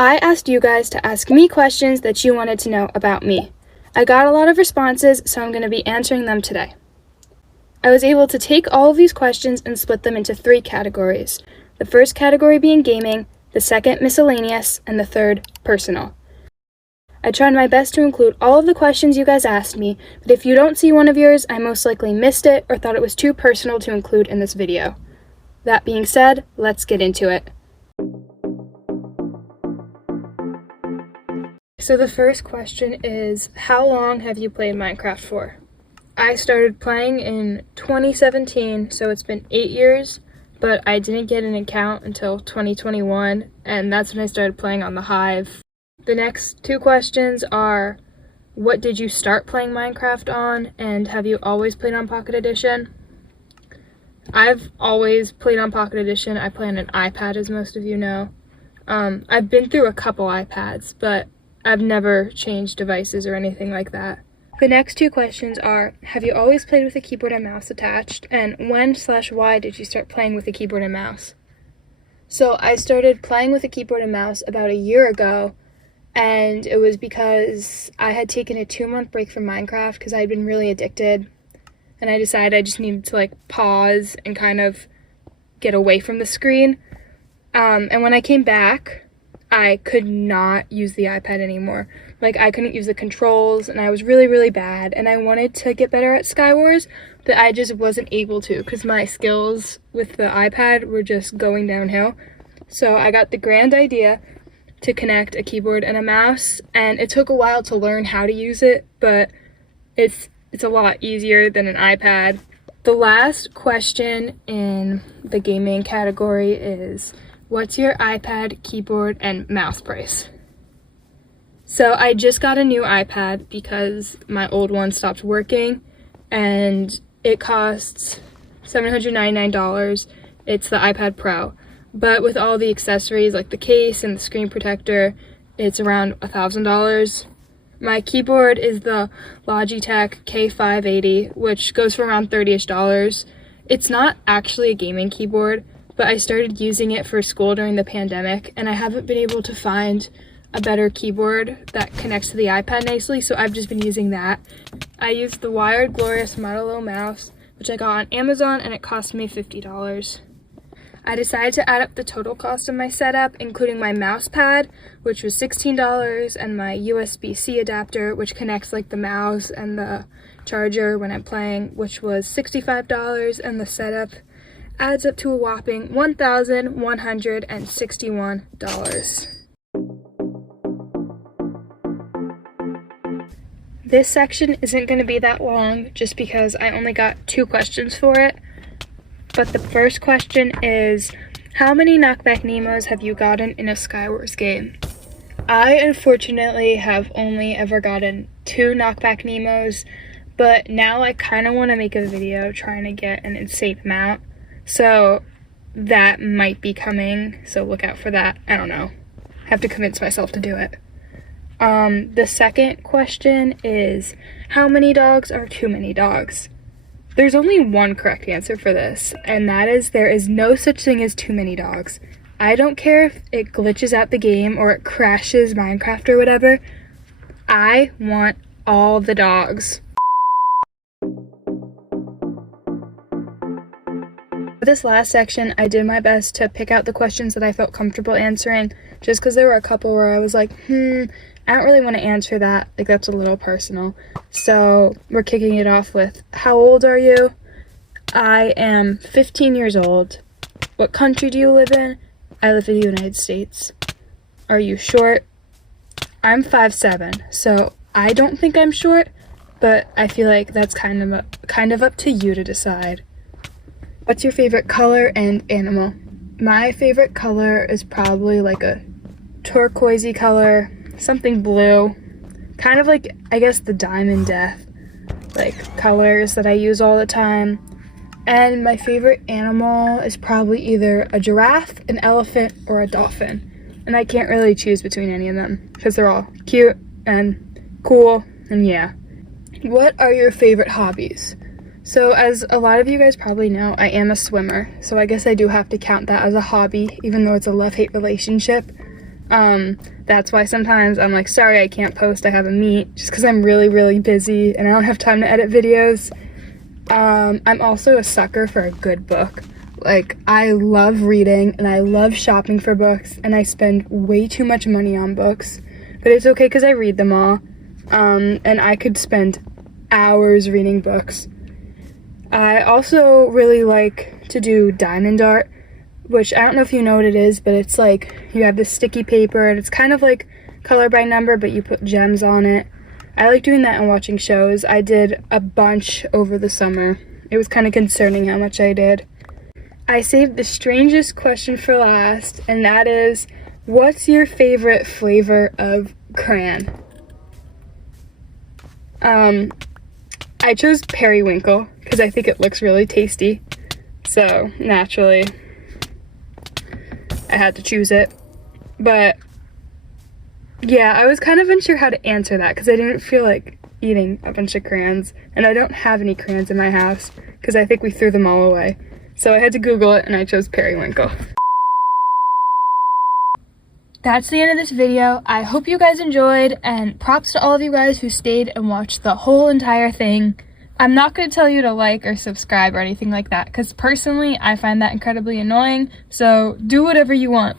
I asked you guys to ask me questions that you wanted to know about me. I got a lot of responses, so I'm going to be answering them today. I was able to take all of these questions and split them into 3 categories. The first category being gaming, the second miscellaneous, and the third personal. I tried my best to include all of the questions you guys asked me, but if you don't see one of yours, I most likely missed it or thought it was too personal to include in this video. That being said, let's get into it. So the first question is, how long have you played Minecraft for? I started playing in 2017, so it's been 8 years, but I didn't get an account until 2021, and that's when I started playing on the Hive. The next 2 questions are, what did you start playing Minecraft on, and have you always played on Pocket Edition? I've always played on Pocket Edition. I play on an iPad, as most of you know. I've been through a couple iPads, but I've never changed devices or anything like that. The next 2 questions are, have you always played with a keyboard and mouse attached, and when/why did you start playing with a keyboard and mouse? So I started playing with a keyboard and mouse about a year ago, and it was because I had taken a 2-month break from Minecraft because I had been really addicted, and I decided I just needed to pause and kind of get away from the screen. And when I came back, I could not use the iPad anymore. I couldn't use the controls, and I was really, really bad, and I wanted to get better at Skywars, but I just wasn't able to because my skills with the iPad were just going downhill. So I got the grand idea to connect a keyboard and a mouse, and it took a while to learn how to use it, but it's a lot easier than an iPad. The last question in the gaming category is, what's your iPad, keyboard, and mouse price? So I just got a new iPad because my old one stopped working, and it costs $799. It's the iPad Pro. But with all the accessories like the case and the screen protector, it's around $1,000. My keyboard is the Logitech K580, which goes for around $30-ish. It's not actually a gaming keyboard, but I started using it for school during the pandemic, and I haven't been able to find a better keyboard that connects to the iPad nicely, so I've just been using that. I used the wired Glorious Modelo mouse, which I got on Amazon, and it cost me $50. I decided to add up the total cost of my setup, including my mouse pad, which was $16, and my USB-C adapter, which connects the mouse and the charger when I'm playing, which was $65, and the setup adds up to a whopping $1,161. This section isn't going to be that long just because I only got 2 questions for it. But the first question is, how many knockback Nemos have you gotten in a Skywars game? I unfortunately have only ever gotten 2 knockback Nemos, but now I kind of want to make a video trying to get an insane amount. So that might be coming, so look out for that. I don't know. I have to convince myself to do it. The second question is, how many dogs are too many dogs? There's only one correct answer for this, and that is there is no such thing as too many dogs. I don't care if it glitches out the game or it crashes Minecraft or whatever. I want all the dogs. For this last section, I did my best to pick out the questions that I felt comfortable answering, just because there were a couple where I was like, I don't really want to answer that, that's a little personal. So we're kicking it off with, how old are you? I am 15 years old. What country do you live in? I live in the United States. Are you short? I'm 5'7", so I don't think I'm short, but I feel like that's kind of up to you to decide. What's your favorite color and animal? My favorite color is probably a turquoisey color, something blue, kind of I guess the Diamond Death, colors that I use all the time. And my favorite animal is probably either a giraffe, an elephant, or a dolphin. And I can't really choose between any of them because they're all cute and cool, and yeah. What are your favorite hobbies? So as a lot of you guys probably know, I am a swimmer, so I guess I do have to count that as a hobby, even though it's a love-hate relationship. That's why sometimes I'm like, sorry I can't post, I have a meet, just because I'm really, really busy and I don't have time to edit videos. I'm also a sucker for a good book. Like, I love reading and I love shopping for books, and I spend way too much money on books, but it's okay because I read them all. And I could spend hours reading books. I also really like to do diamond art, which I don't know if you know what it is, but it's like you have this sticky paper and it's kind of like color by number, but you put gems on it. I like doing that and watching shows. I did a bunch over the summer. It was kind of concerning how much I did. I saved the strangest question for last, and that is, what's your favorite flavor of crayon? I chose periwinkle because I think it looks really tasty. So naturally, I had to choose it. But yeah, I was kind of unsure how to answer that because I didn't feel like eating a bunch of crayons, and I don't have any crayons in my house because I think we threw them all away. So I had to Google it and I chose periwinkle. That's the end of this video. I hope you guys enjoyed, and props to all of you guys who stayed and watched the whole entire thing. I'm not going to tell you to like or subscribe or anything like that because personally I find that incredibly annoying, so do whatever you want.